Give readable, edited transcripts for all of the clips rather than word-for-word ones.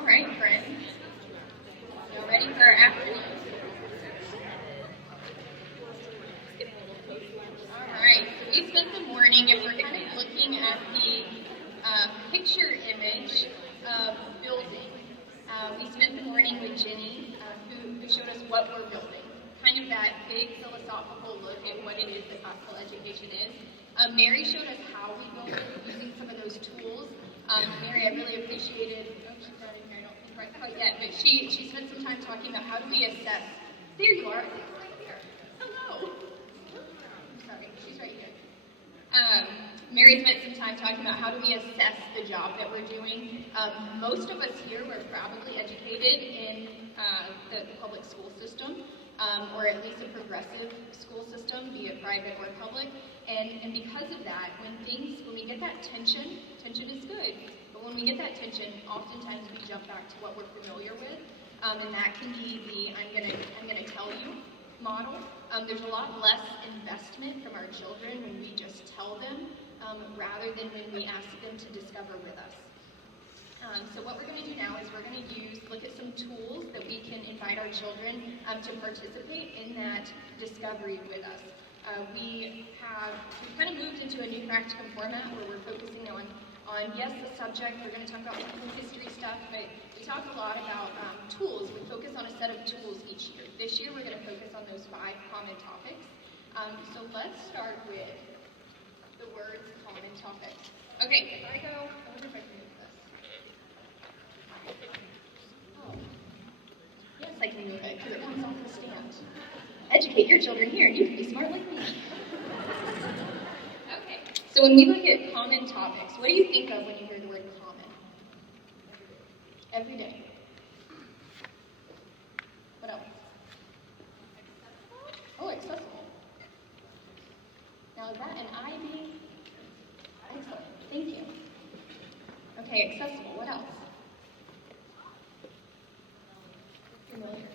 All right, friends. Y'all ready for our afternoon? All right. So we spent the morning, if we're kind of looking at the picture image of building. We spent the morning with Jenny, who showed us what we're building. Kind of that big philosophical look at what it is that classical education is. Mary showed us how we build it using some of those tools. Mary, I really appreciated, she's not in here, I don't think right quite yet, but she spent some time talking about how do we assess. There you are, right here. Hello. I'm sorry, she's right here. Mary spent some time talking about how do we assess the job that we're doing. Most of us here were probably educated in the public school system, or at least a progressive school system, be it private or public. And because of that, when we get that tension is good, but when we get that tension, oftentimes we jump back to what we're familiar with, and that can be the I'm gonna tell you model. There's a lot less investment from our children when we just tell them, rather than when we ask them to discover with us. So what we're going to do now is we're going to look at some tools that we can invite our children to participate in that discovery with us. We've kind of moved into a new practicum format where we're focusing on yes, the subject. We're going to talk about some history stuff, but we talk a lot about tools. We focus on a set of tools each year. This year we're going to focus on those 5 common topics. So let's start with the words common topics. Okay, if I wonder if I can move this. Oh, yes, I can move it because it comes off the stand. Educate your children here, and you can be smart like me. Okay, so when we look at common topics, what do you think of when you hear the word common? Every day. What else? Oh, accessible. Now, is that an IB? Excellent, thank you. Okay, accessible, what else? Familiar.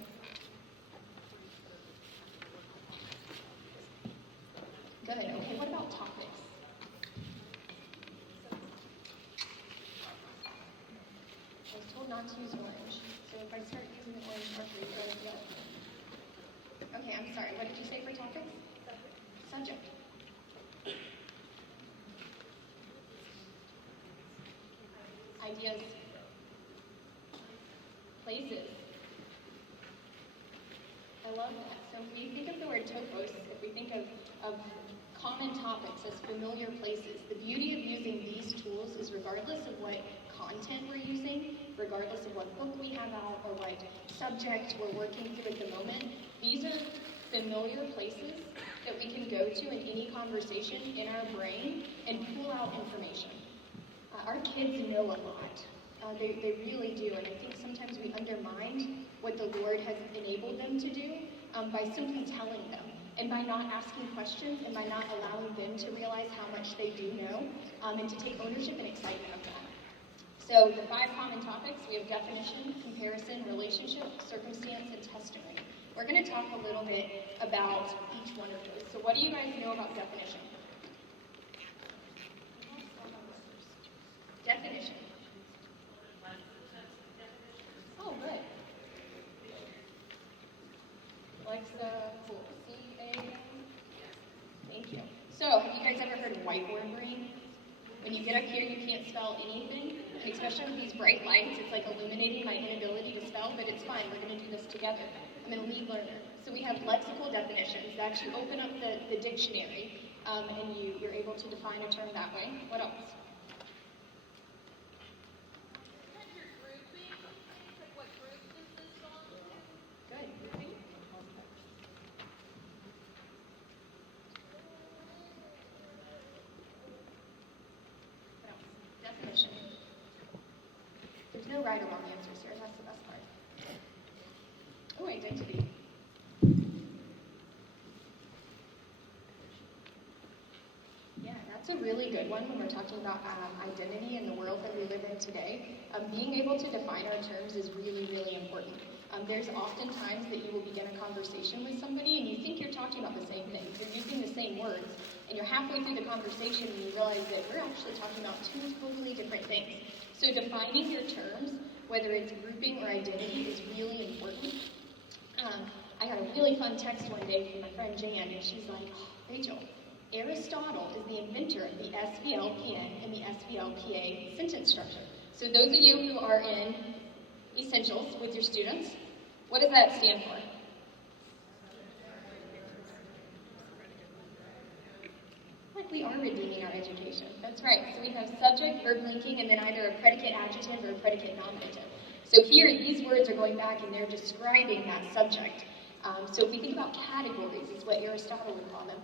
Good, okay, what about topics? I was told not to use orange, so if I start using the orange marker, you guys yell. Okay, I'm sorry, what did you say for topics? Subject. Ideas. Places. I love that. So if we think of the word topos, if we think of common topics as familiar places, the beauty of using these tools is regardless of what content we're using, regardless of what book we have out or what subject we're working through at the moment, these are familiar places that we can go to in any conversation in our brain and pull out information. Our kids know a lot. They really do, and I think sometimes we undermine what the Lord has enabled them to do by simply telling them, and by not asking questions, and by not allowing them to realize how much they do know, and to take ownership and excitement of that. So the 5 common topics, we have definition, comparison, relationship, circumstance, and testimony. We're going to talk a little bit about each one of those. So what do you guys know about definition? Definition. Oh, good. Alexa, cool. C-A. Thank you. So, have you guys ever heard of whiteboard brain? When you get up here, you can't spell anything, and especially with these bright lights, it's like illuminating my inability to spell, but it's fine. We're going to do this together. I'm a lead learner. So we have lexical definitions that actually open up the dictionary, and you're able to define a term that way. What else? Good. Grouping. What else? Definition. There's no right or wrong answers here. That's the best part. Oh, identity. Yeah, that's a really good one when we're talking about identity in the world that we live in today. Being able to define our terms is really, really important. There's often times that you will begin a conversation with somebody and you think you're talking about the same thing. You're using the same words, and you're halfway through the conversation and you realize that we're actually talking about 2 totally different things. So defining your terms, whether it's grouping or identity, is really important. I got a really fun text one day from my friend Jan, and she's like, oh, Rachel, Aristotle is the inventor of the SVLPN and the SVLPA sentence structure. So those of you who are in Essentials with your students, what does that stand for? Like we are redeeming our education. That's right. So we have subject, verb linking, and then either a predicate adjective or a predicate nominative. So here, these words are going back and they're describing that subject. So if we think about categories, is what Aristotle would call them,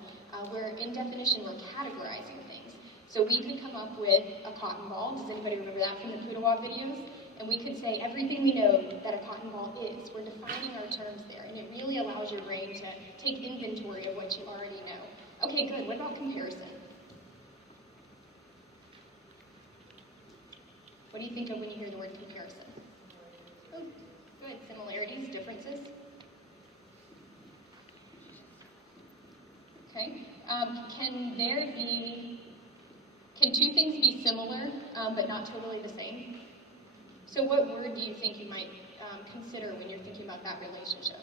where in definition we're categorizing things. So we could come up with a cotton ball. Does anybody remember that from the Poodlewog videos? And we could say everything we know that a cotton ball is. We're defining our terms there, and it really allows your brain to take inventory of what you already know. Okay, good. What about comparison? What do you think of when you hear the word comparison? Oh, good. Similarities, differences? Okay. Can two things be similar but not totally the same? So what word do you think you might consider when you're thinking about that relationship?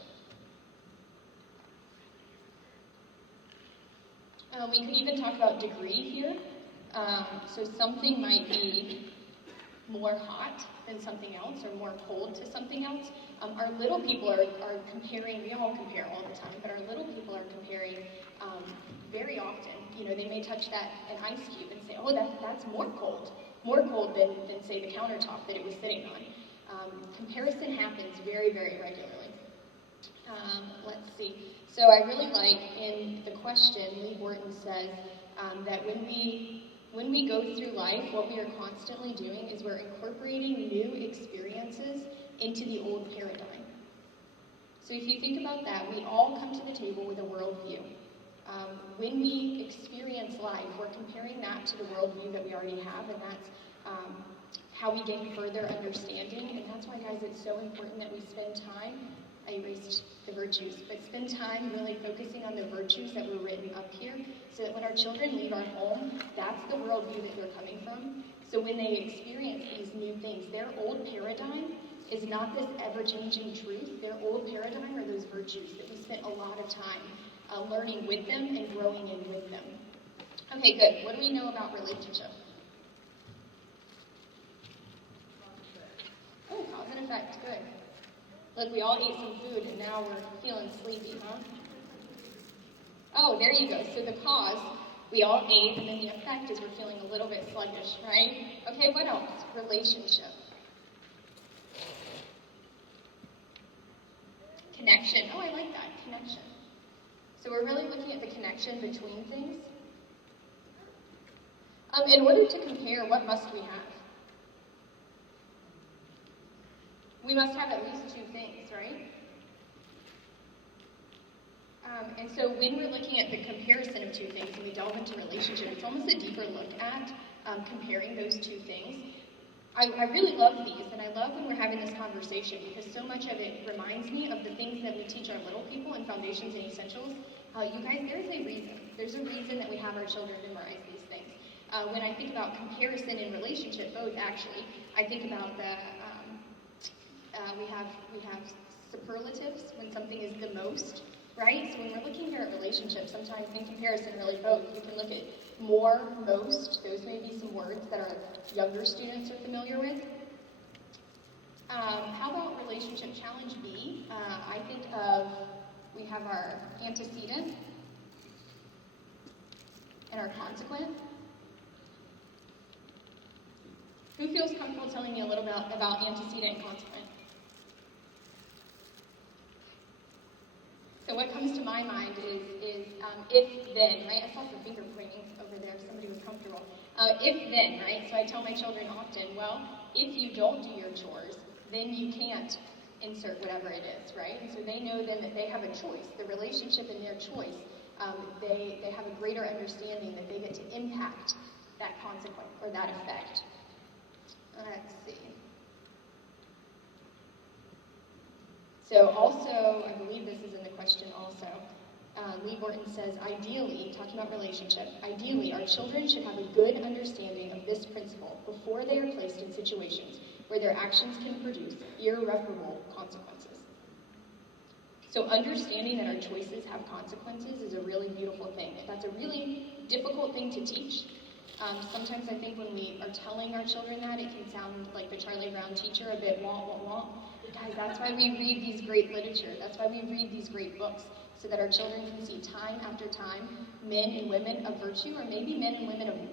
We could even talk about degree here. So something might be more hot than something else or more cold to something else. Our little people are comparing, we all compare all the time, but our little people are comparing very often. You know, they may touch an ice cube and say, oh, that's more cold than say the countertop that it was sitting on. Comparison happens very, very regularly. Let's see. So I really like in the question, Lee Wharton says that when we go through life, what we are constantly doing is we're incorporating new experiences into the old paradigm. So if you think about that, we all come to the table with a worldview. When we experience life, we're comparing that to the worldview that we already have, and that's how we gain further understanding. And that's why, guys, it's so important that we spend time. I erased the virtues, but spend time really focusing on the virtues that were written up here, so that when our children leave our home, that's the worldview that they're coming from. So when they experience these new things, their old paradigm is not this ever-changing truth. Their old paradigm are those virtues that we spent a lot of time learning with them and growing in with them. Okay, good. What do we know about relationship? Oh, cause and effect. Good. Look, we all ate some food and now we're feeling sleepy, huh? Oh, there you go. So the cause, we all ate, and then the effect is we're feeling a little bit sluggish, right? Okay, what else? Relationship. Connection. Oh, I like that. Connection. So we're really looking at the connection between things. In order to compare, what must we have? We must have at least two things, right? And so when we're looking at the comparison of two things and we delve into relationship, it's almost a deeper look at comparing those two things. I really love these, and I love when we're having this conversation because so much of it reminds me of the things that we teach our little people in Foundations and Essentials. You guys, there's a reason. There's a reason that we have our children memorize these things. When I think about comparison and relationship, both actually, I think about we have superlatives when something is the most, right? So when we're looking here at relationships, sometimes in comparison, really both. You can look at more, most. Those may be some words that our younger students are familiar with. How about relationship challenge B? I think of, we have our antecedent and our consequent. Who feels comfortable telling me a little bit about antecedent and consequent? So what comes to my mind is if then, right? I saw some finger pointing over there. Somebody was comfortable. If then, right? So I tell my children often, well, if you don't do your chores, then you can't insert whatever it is, right? And so they know then that they have a choice. The relationship in their choice, they have a greater understanding that they get to impact that consequence or that effect. Let's see. So also, I believe this is in the question also, Lee Wharton says, ideally, talking about relationship, ideally our children should have a good understanding of this principle before they are placed in situations where their actions can produce irreparable consequences. So understanding that our choices have consequences is a really beautiful thing. That's a really difficult thing to teach. Sometimes I think when we are telling our children that, it can sound like the Charlie Brown teacher, a bit wah, wah, wah. Guys, that's why we read these great literature. That's why we read these great books, so that our children can see time after time men and women of virtue, or maybe men and women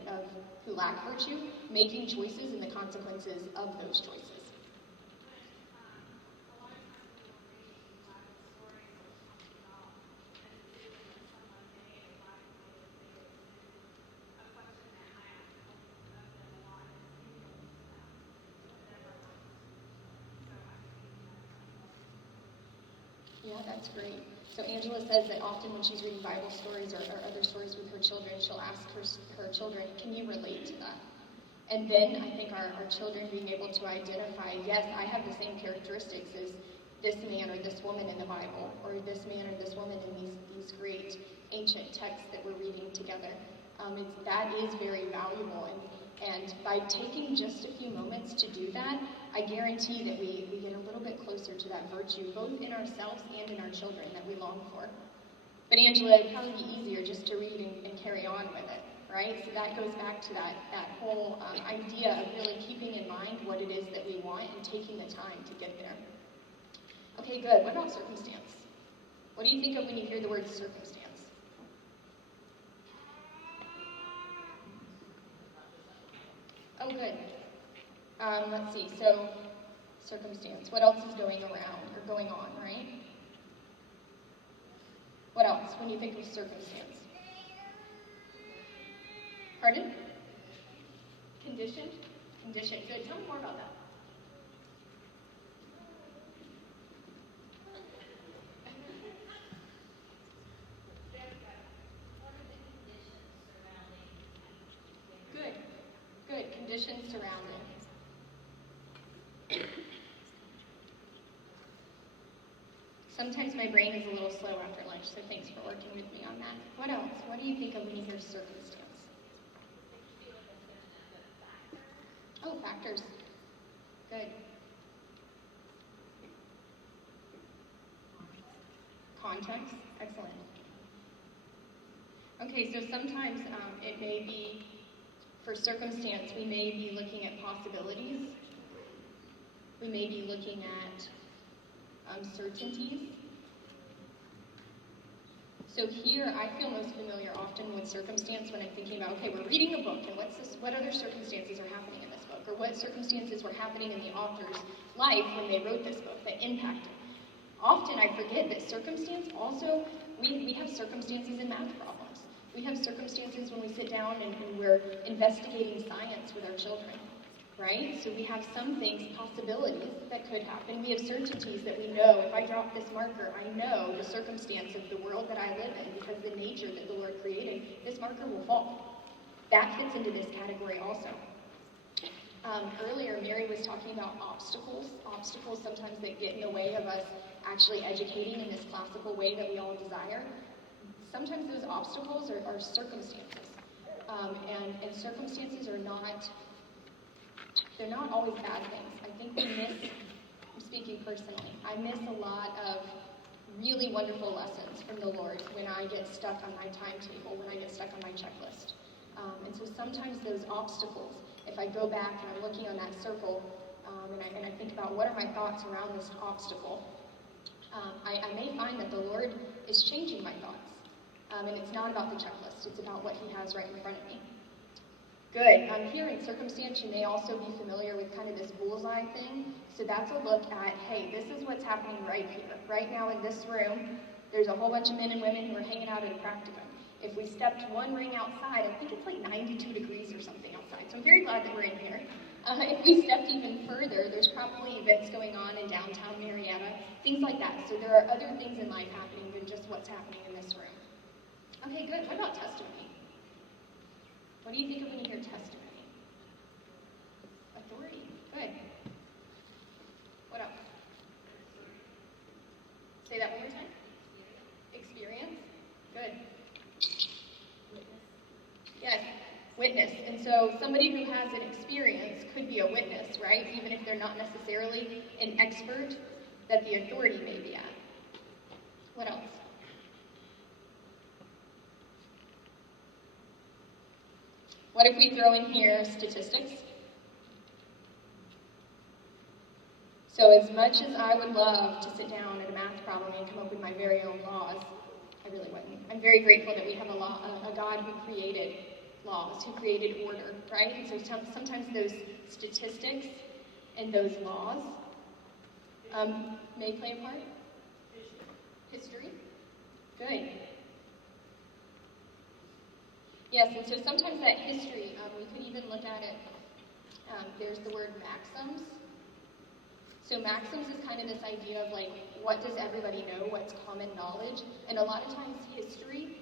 who lack virtue, making choices and the consequences of those choices. Yeah, that's great. So Angela says that often when she's reading Bible stories or other stories with her children, she'll ask her children, can you relate to that? And then I think our children being able to identify, yes, I have the same characteristics as this man or this woman in the Bible, or this man or this woman in these great ancient texts that we're reading together. That is very valuable. And by taking just a few moments to do that, I guarantee that we get a little bit closer to that virtue, both in ourselves and in our children that we long for. But Angela, it'd probably be easier just to read and carry on with it, right? So that goes back to that whole idea of really keeping in mind what it is that we want and taking the time to get there. Okay, good. What about circumstance? What do you think of when you hear the word circumstance? Oh, good. Let's see. So, circumstance. What else is going around or going on, right? What else when you think of circumstance? Pardon? Condition? Condition. Good. Tell me more about that. Good. Good. Conditions surrounding. Sometimes my brain is a little slow after lunch, so thanks for working with me on that. What else? What do you think of when you hear circumstance? Oh, factors. Good. Context. Excellent. Okay, so sometimes it may be, for circumstance, we may be looking at possibilities. We may be looking at certainties. So here, I feel most familiar often with circumstance when I'm thinking about, okay, we're reading a book, and what other circumstances are happening in this book? Or what circumstances were happening in the author's life when they wrote this book that impacted? Often I forget that circumstance also, we have circumstances in math problems. We have circumstances when we sit down and we're investigating science with our children, right? So we have some things, possibilities that could happen. We have certainties that we know, if I drop this marker, I know the circumstance of the world that I live in, because the nature that the Lord created, this marker will fall. That fits into this category also. Earlier, Mary was talking about obstacles sometimes that get in the way of us actually educating in this classical way that we all desire. Sometimes those obstacles are circumstances. And circumstances are not, they're not always bad things. I think we miss, I'm speaking personally, I miss a lot of really wonderful lessons from the Lord when I get stuck on my timetable, when I get stuck on my checklist. And so sometimes those obstacles, if I go back and I'm looking on that circle, and I think about what are my thoughts around this obstacle, I may find that the Lord is changing my thoughts. And it's not about the checklist, it's about what He has right in front of me. Good. Here in circumstance, you may also be familiar with kind of this bullseye thing. So that's a look at, hey, this is what's happening right here. Right now in this room, there's a whole bunch of men and women who are hanging out at a practicum. If we stepped one ring outside, I think it's like 92 degrees or something outside. So I'm very glad that we're in here. If we stepped even further, there's probably events going on in downtown Marietta, things like that. So there are other things in life happening than just what's happening in this room. Okay, good. What about testimony? What do you think of when you hear testimony? Authority. Good. What else? Say that one more time. Experience. Good. Yes. Witness. And so somebody who has an experience could be a witness, right? Even if they're not necessarily an expert that the authority may be at. What else? What if we throw in here statistics? So as much as I would love to sit down at a math problem and come up with my very own laws, I really wouldn't. I'm very grateful that we have a God who created laws, who created order, right? And so sometimes those statistics and those laws may play a part. History. Good. Yes, and so sometimes that history, we could even look at it, there's the word maxims. So maxims is kind of this idea of like, what does everybody know, what's common knowledge? And a lot of times history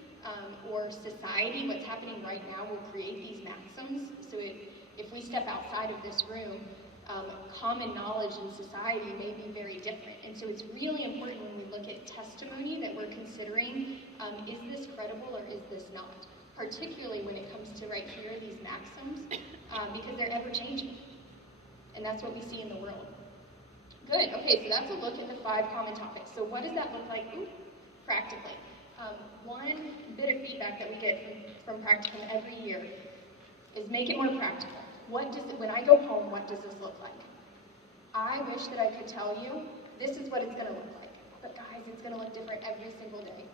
or society, what's happening right now, will create these maxims. So if we step outside of this room, common knowledge in society may be very different. And so it's really important when we look at testimony that we're considering, is this credible or is this not? Particularly when it comes to right here, these maxims, because they're ever changing. And that's what we see in the world. Good, okay, so that's a look at the 5 common topics. So what does that look like practically? One bit of feedback that we get from Practicum every year is make it more practical. When I go home, what does this look like? I wish that I could tell you, this is what it's going to look like. But guys, it's going to look different every single day.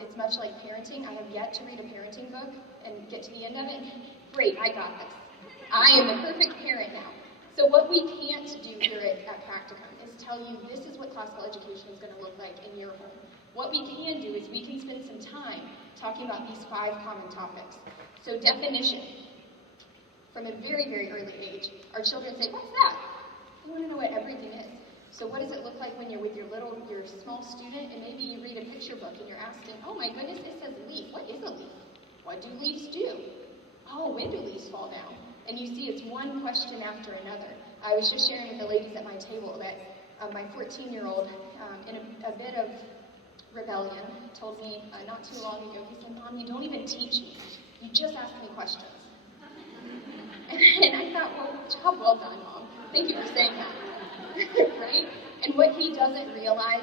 It's much like parenting. I have yet to read a parenting book and get to the end of it. Great, I got this. I am the perfect parent now. So what we can't do here at Practicum is tell you this is what classical education is going to look like in your home. What we can do is we can spend some time talking about these 5 common topics. So definition. From a very, very early age, our children say, what's that? They want to know what everything is. So what does it look like when you're with your small student, and maybe you read a picture book and you're asking, oh my goodness, it says leaf. What is a leaf? What do leaves do? Oh, when do leaves fall down? And you see it's one question after another. I was just sharing with the ladies at my table that my 14-year-old, in a bit of rebellion, told me not too long ago, he said, Mom, you don't even teach me. You just ask me questions. And I thought, well, job well done, Mom. Thank you for saying that. Right? And what he doesn't realize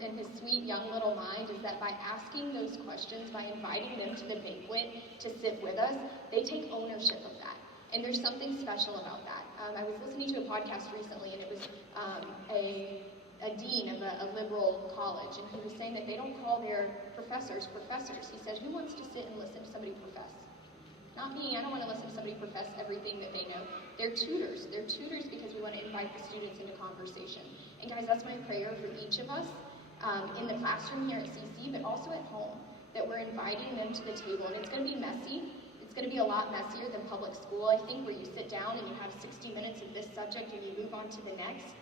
in his sweet young little mind is that by asking those questions, by inviting them to the banquet to sit with us, they take ownership of that. And there's something special about that. I was listening to a podcast recently, and it was a dean of a liberal college, and he was saying that they don't call their professors. He said, who wants to sit and listen to somebody profess? Not me. I don't want to listen to somebody profess everything that they know. They're tutors. They're tutors because we want to invite the students into conversation. And guys, that's my prayer for each of us in the classroom here at CC, but also at home, that we're inviting them to the table. And it's going to be messy. It's going to be a lot messier than public school, I think, where you sit down and you have 60 minutes of this subject and you move on to the next.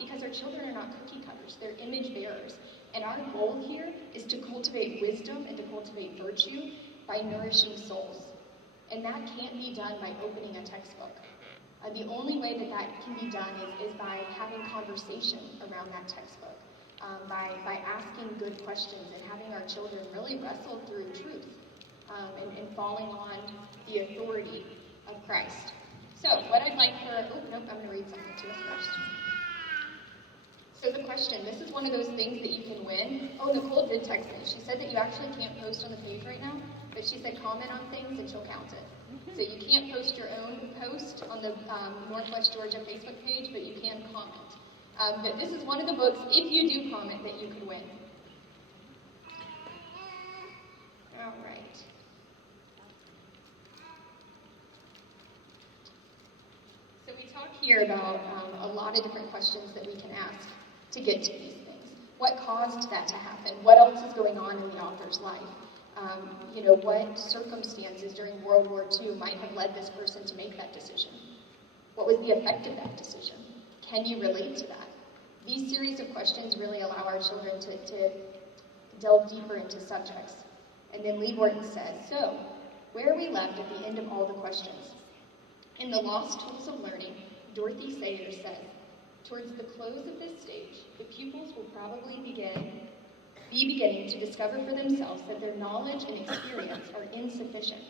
Because our children are not cookie cutters. They're image bearers. And our goal here is to cultivate wisdom and to cultivate virtue by nourishing souls. And that can't be done by opening a textbook. The only way that can be done is by having conversation around that textbook, by asking good questions and having our children really wrestle through truth and falling on the authority of Christ. So what I'd like I'm going to read something to us first. So the question, this is one of those things that you can win. Oh, Nicole did text me. She said that you actually can't post on the page right now, but she said comment on things and she'll count it. So you can't post your own post on the Northwest Georgia Facebook page, but you can comment. But this is one of the books, if you do comment, that you could win. All right. So we talk here about a lot of different questions that we can ask to get to these things. What caused that to happen? What else is going on in the author's life? What circumstances during World War II might have led this person to make that decision? What was the effect of that decision? Can you relate to that? These series of questions really allow our children to delve deeper into subjects. And then Lee Wharton says, so, where are we left at the end of all the questions? In The Lost Tools of Learning, Dorothy Sayers said, towards the close of this stage, the pupils will probably be beginning to discover for themselves that their knowledge and experience are insufficient.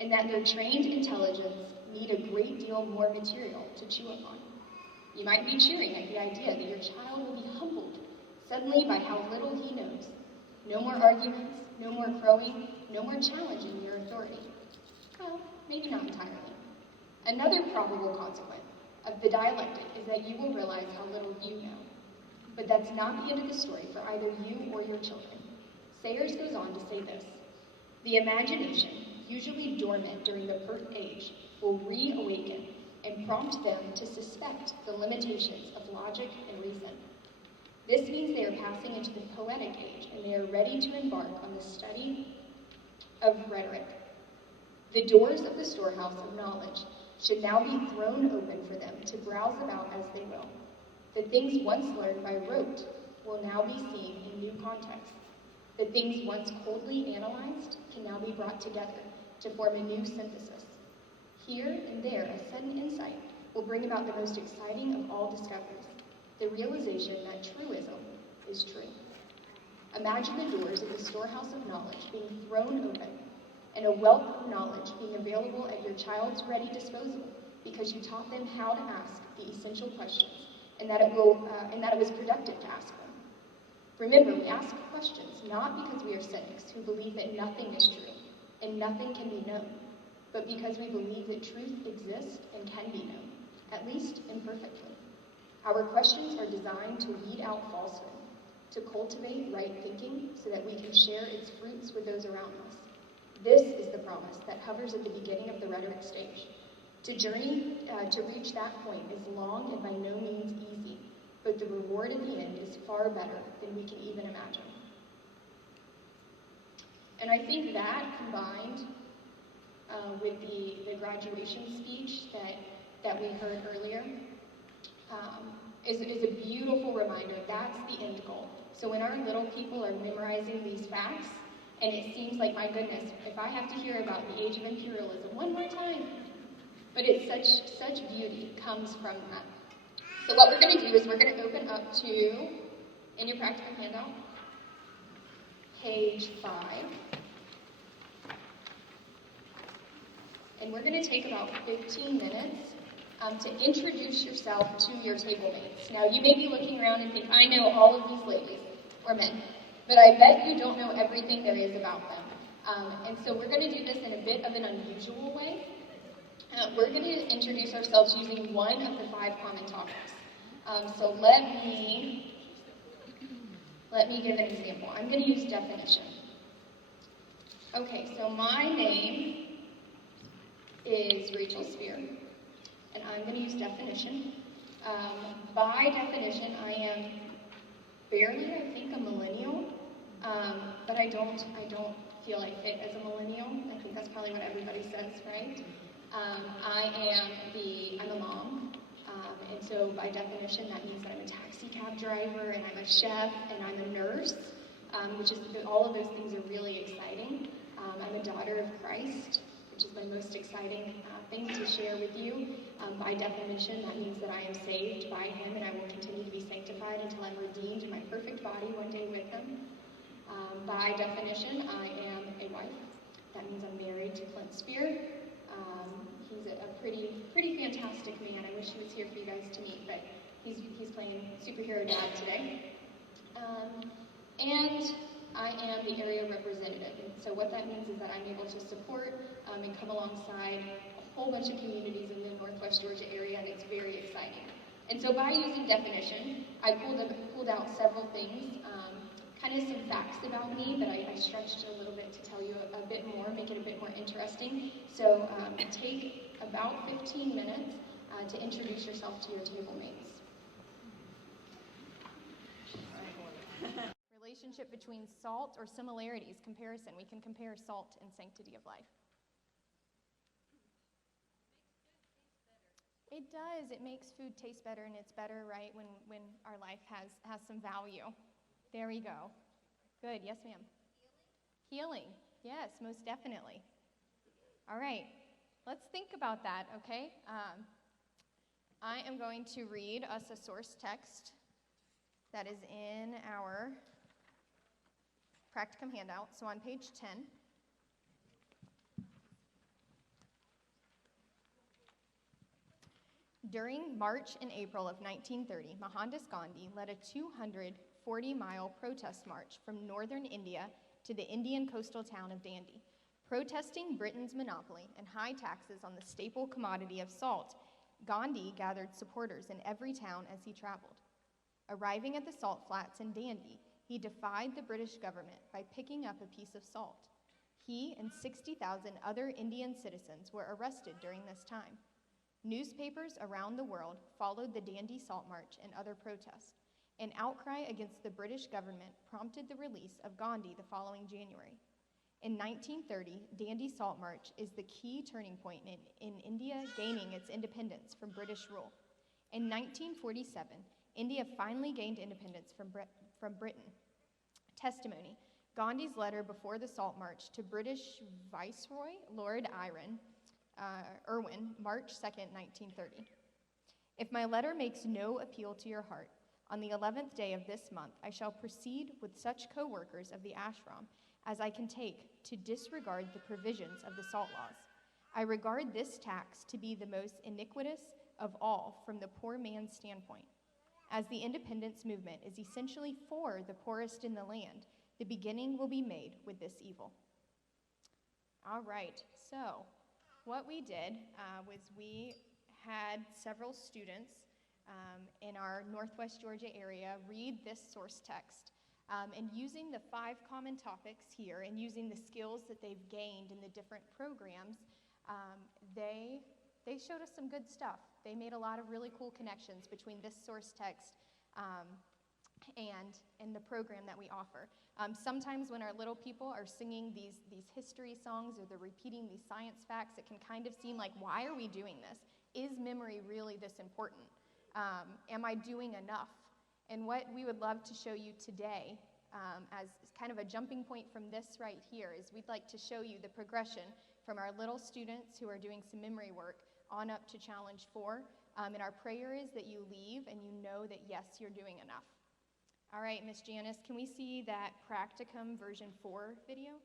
and that their trained intelligence need a great deal more material to chew upon. You might be cheering at the idea that your child will be humbled suddenly by how little he knows. No more arguments, no more crowing, no more challenging your authority. Well, maybe not entirely. Another probable consequence of the dialectic is that you will realize how little you know. But that's not the end of the story for either you or your children. Sayers goes on to say this: the imagination, usually dormant during the pert age, will reawaken and prompt them to suspect the limitations of logic and reason. This means they are passing into the poetic age, and they are ready to embark on the study of rhetoric. The doors of the storehouse of knowledge should now be thrown open for them to browse about as they will. The things once learned by rote will now be seen in new contexts. The things once coldly analyzed can now be brought together to form a new synthesis. Here and there, a sudden insight will bring about the most exciting of all discoveries, the realization that truism is true. Imagine the doors of the storehouse of knowledge being thrown open, and a wealth of knowledge being available at your child's ready disposal because you taught them how to ask the essential questions, and that it was productive to ask them. Remember, we ask questions not because we are cynics who believe that nothing is true and nothing can be known, but because we believe that truth exists and can be known, at least imperfectly. Our questions are designed to weed out falsehood, to cultivate right thinking so that we can share its fruits with those around us. This is the promise that hovers at the beginning of the rhetoric stage. To journey to reach that point is long and by no means easy, but the reward in the end is far better than we can even imagine. And I think that combined with the graduation speech that we heard earlier is a beautiful reminder that's the end goal. So when our little people are memorizing these facts, and it seems like, my goodness, if I have to hear about the age of imperialism one more time, but it's such beauty comes from that. So what we're going to do is we're going to open up to, in your practical handout, page 5. And we're going to take about 15 minutes to introduce yourself to your table mates. Now, you may be looking around and think, I know all of these ladies, or men, but I bet you don't know everything there is about them. And so we're going to do this in a bit of an unusual way. We're going to introduce ourselves using one of the 5 common topics. So let me give an example. I'm going to use definition. Okay, so my name is Rachel Spear, and I'm going to use definition. By definition, I am barely, I think, a millennial, but I don't feel I fit as a millennial. I think that's probably what everybody says, right? I'm a mom, and so by definition, that means that I'm a taxi cab driver, and I'm a chef, and I'm a nurse, which is, all of those things are really exciting. I'm a daughter of Christ, which is my most exciting thing to share with you. By definition, that means that I am saved by Him, and I will continue to be sanctified until I'm redeemed in my perfect body one day with Him. By definition, I am a wife. That means I'm married to Clint Spear. He's a pretty fantastic man. I wish he was here for you guys to meet, but he's playing superhero dad today. And I am the area representative. And so what that means is that I'm able to support and come alongside a whole bunch of communities in the Northwest Georgia area, and it's very exciting. And so by using definition, I pulled out several things, kind of some facts about me, but I stretched a little bit to tell you a bit more, make it a bit more interesting. So take about 15 minutes to introduce yourself to your table mates. Relationship between salt or similarities, comparison. We can compare salt and sanctity of life. It does. It makes food taste better, and it's better, right, when our life has some value. There we go. Good. Yes, ma'am. Healing. Yes, most definitely. All right. Let's think about that, okay? I am going to read us a source text that is in our practicum handout. So on page 10, During March and April of 1930, Mohandas Gandhi led a 240-mile protest march from northern India to the Indian coastal town of Dandi, protesting Britain's monopoly and high taxes on the staple commodity of salt. Gandhi gathered supporters in every town as he traveled. Arriving at the salt flats in Dandi, he defied the British government by picking up a piece of salt. He and 60,000 other Indian citizens were arrested during this time. Newspapers around the world followed the Dandi Salt March and other protests. An outcry against the British government prompted the release of Gandhi the following January. In 1930, Dandi Salt March is the key turning point in India gaining its independence from British rule. In 1947, India finally gained independence from Britain. Testimony: Gandhi's letter before the Salt March to British Viceroy Lord Irwin, March 2nd, 1930. If my letter makes no appeal to your heart, on the 11th day of this month, I shall proceed with such co-workers of the ashram as I can take to disregard the provisions of the salt laws. I regard this tax to be the most iniquitous of all from the poor man's standpoint. As the independence movement is essentially for the poorest in the land, the beginning will be made with this evil. All right, so what we did was we had several students in our Northwest Georgia area read this source text. And using the 5 common topics here and using the skills that they've gained in the different programs, they showed us some good stuff. They made a lot of really cool connections between this source text and the program that we offer. Sometimes when our little people are singing these history songs or they're repeating these science facts, it can kind of seem like, why are we doing this? Is memory really this important? Am I doing enough? And what we would love to show you today as kind of a jumping point from this right here is we'd like to show you the progression from our little students who are doing some memory work on up to Challenge 4. And our prayer is that you leave and you know that, yes, you're doing enough. All right, Miss Janice, can we see that Practicum version 4 video?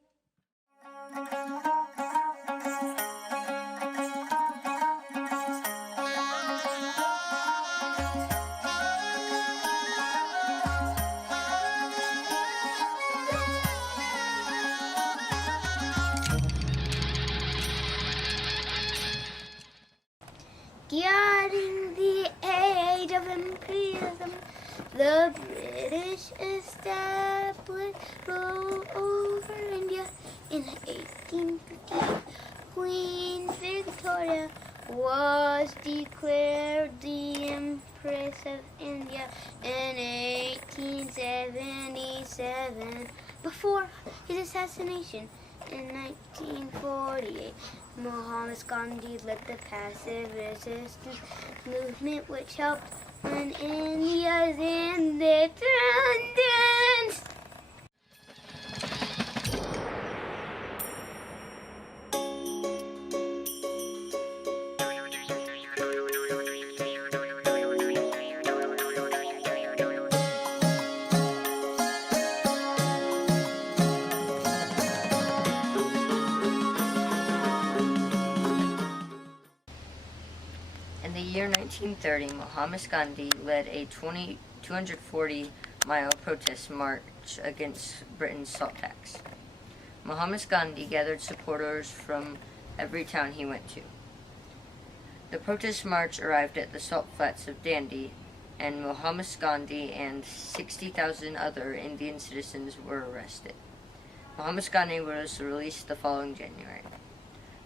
During the age of imperialism, the British established rule over India. In 1850, Queen Victoria was declared the Empress of India in 1877. Before his assassination in 1948, Mohandas Gandhi led the passive resistance movement which helped win India's independence. In the year 1930, Mohandas Gandhi led a 240-mile protest march against Britain's salt tax. Mohandas Gandhi gathered supporters from every town he went to. The protest march arrived at the salt flats of Dandi, and Mohandas Gandhi and 60,000 other Indian citizens were arrested. Mohandas Gandhi was released the following January.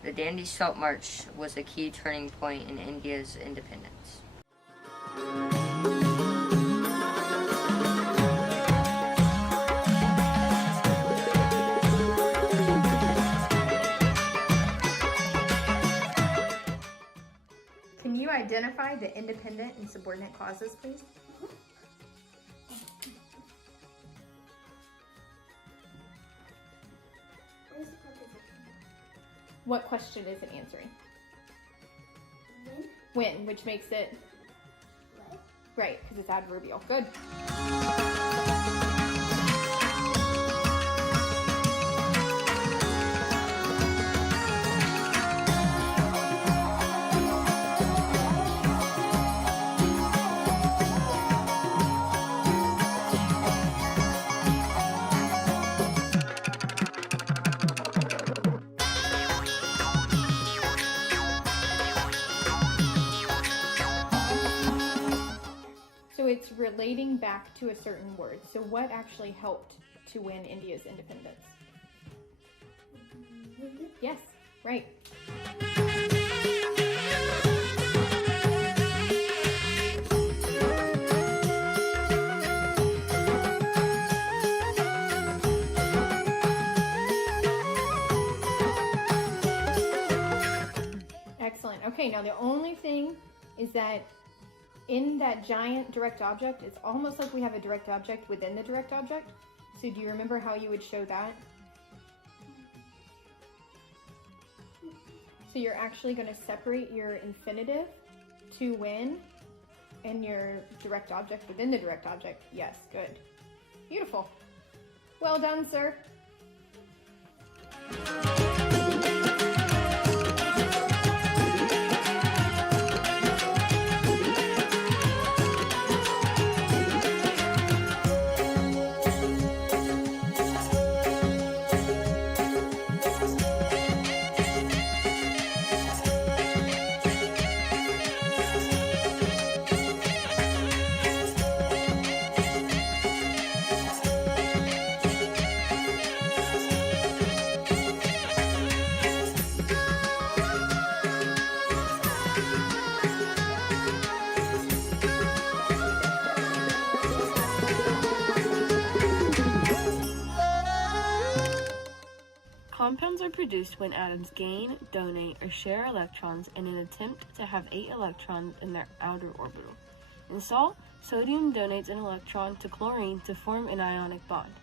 The Dandi Salt March was a key turning point in India's independence. Can you identify the independent and subordinate clauses, please? Where's the preposition? What question is it answering? When? When, which makes it What? right, because it's adverbial. Good. it's relating back to a certain word. So what actually helped to win India's independence? Yes, right. Excellent. Okay, now the only thing is that in that giant direct object, it's almost like we have a direct object within the direct object. So do you remember how you would show that? So you're actually going to separate your infinitive to win and your direct object within the direct object. Yes, good. Beautiful. Well done, sir. Compounds are produced when atoms gain, donate, or share electrons in an attempt to have 8 electrons in their outer orbital. In salt, sodium donates an electron to chlorine to form an ionic bond.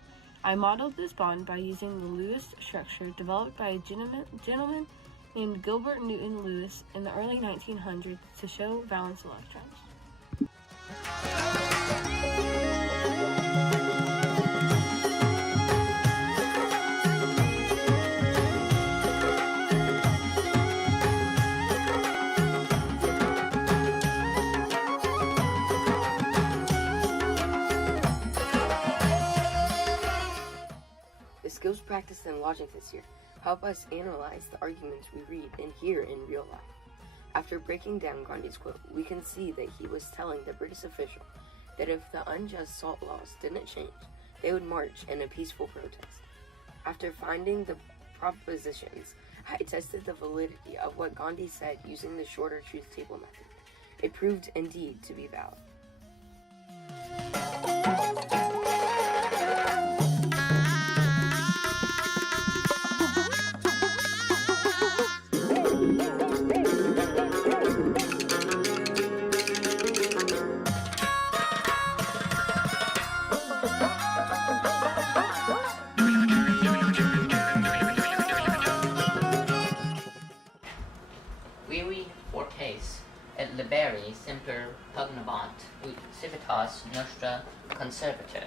I modeled this bond by using the Lewis structure developed by a gentleman named Gilbert Newton Lewis in the early 1900s to show valence electrons. The skills practiced in logic this year help us analyze the arguments we read and hear in real life. After breaking down Gandhi's quote, we can see that he was telling the British official that if the unjust salt laws didn't change, they would march in a peaceful protest. After finding the propositions, I tested the validity of what Gandhi said using the shorter truth table method. It proved indeed to be valid. Viri fortes et liberi semper pugnabant ut civitas nostra conservator.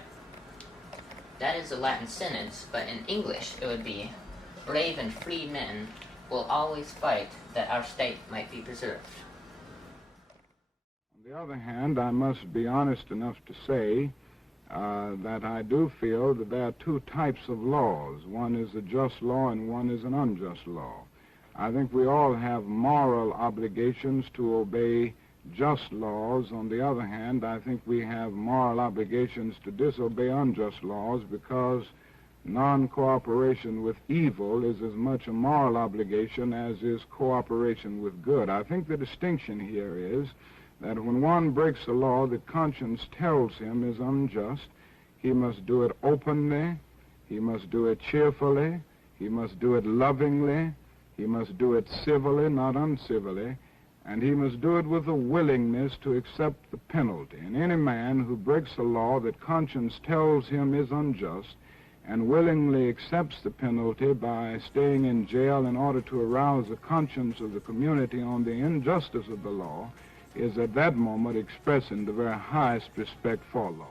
That is a Latin sentence, but in English it would be, brave and free men will always fight that our state might be preserved. On the other hand, I must be honest enough to say that I do feel that there are two types of laws. One is a just law and one is an unjust law. I think we all have moral obligations to obey just laws. On the other hand, I think we have moral obligations to disobey unjust laws because non-cooperation with evil is as much a moral obligation as is cooperation with good. I think the distinction here is that when one breaks a law that conscience tells him is unjust, he must do it openly, he must do it cheerfully, he must do it lovingly, he must do it civilly, not uncivilly, and he must do it with a willingness to accept the penalty. And any man who breaks a law that conscience tells him is unjust and willingly accepts the penalty by staying in jail in order to arouse the conscience of the community on the injustice of the law is at that moment expressing the very highest respect for law.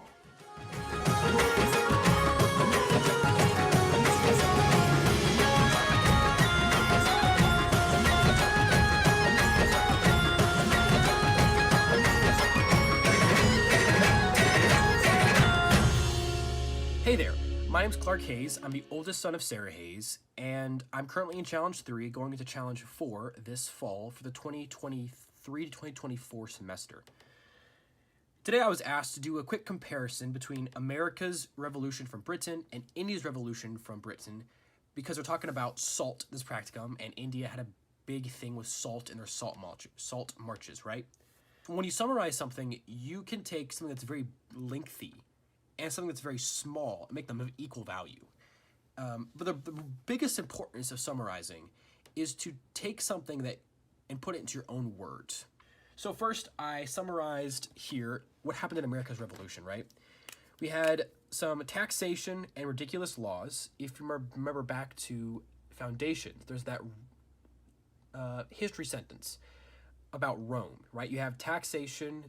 Hey there, my name's Clark Hayes. I'm the oldest son of Sarah Hayes, and I'm currently in Challenge 3, going into Challenge 4 this fall for the 2023 to 2024 semester. Today I was asked to do a quick comparison between America's revolution from Britain and India's revolution from Britain, because we're talking about salt this practicum, and India had a big thing with salt in their salt marches, right? When you summarize something, you can take something that's very lengthy and something that's very small and make them of equal value. But the biggest importance of summarizing is to take something and put it into your own words. So first, I summarized here what happened in America's Revolution, right? We had some taxation and ridiculous laws. If you remember back to Foundations, there's that history sentence about Rome, right? You have taxation,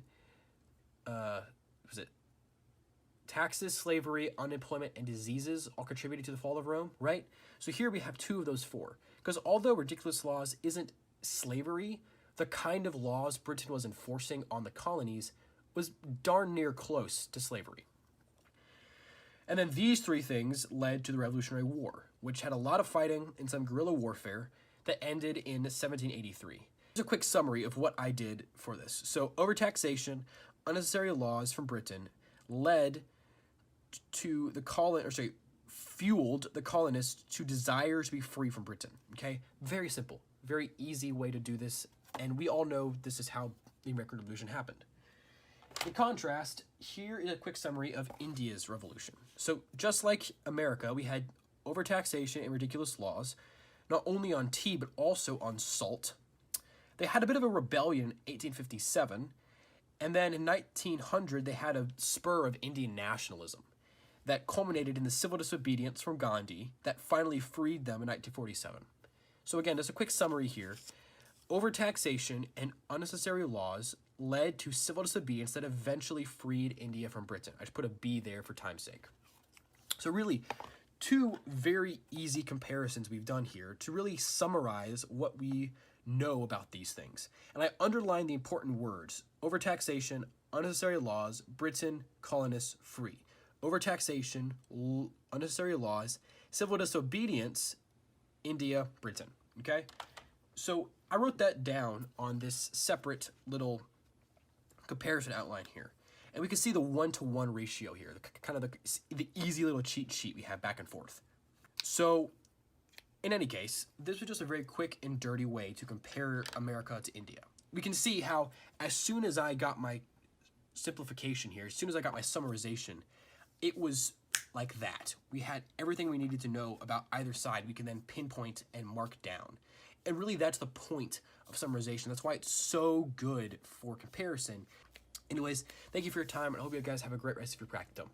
taxes, slavery, unemployment, and diseases all contributed to the fall of Rome, right? So here we have two of those four. Because although ridiculous laws isn't slavery, the kind of laws Britain was enforcing on the colonies was darn near close to slavery. And then these three things led to the Revolutionary War, which had a lot of fighting and some guerrilla warfare that ended in 1783. Here's a quick summary of what I did for this. So overtaxation, unnecessary laws from Britain led to fueled the colonists to desire to be free from Britain, okay? Very simple, very easy way to do this, and we all know this is how the American Revolution happened. In contrast, here is a quick summary of India's revolution. So just like America, we had overtaxation and ridiculous laws, not only on tea, but also on salt. They had a bit of a rebellion in 1857, and then in 1900, they had a spur of Indian nationalism that culminated in the civil disobedience from Gandhi that finally freed them in 1947. So again, just a quick summary here. Overtaxation and unnecessary laws led to civil disobedience that eventually freed India from Britain. I just put a B there for time's sake. So really, two very easy comparisons we've done here to really summarize what we know about these things. And I underlined the important words: overtaxation, unnecessary laws, Britain, colonists, free. Overtaxation, unnecessary laws, civil disobedience, India, Britain, okay? So I wrote that down on this separate little comparison outline here. And we can see the 1-to-1 ratio here, the easy little cheat sheet we have back and forth. So in any case, this was just a very quick and dirty way to compare America to India. We can see how as soon as I got my simplification here, as soon as I got my summarization, it was like that. We had everything we needed to know about either side. We can then pinpoint and mark down. And really, that's the point of summarization. That's why it's so good for comparison. Anyways, thank you for your time, and I hope you guys have a great rest of your practicum.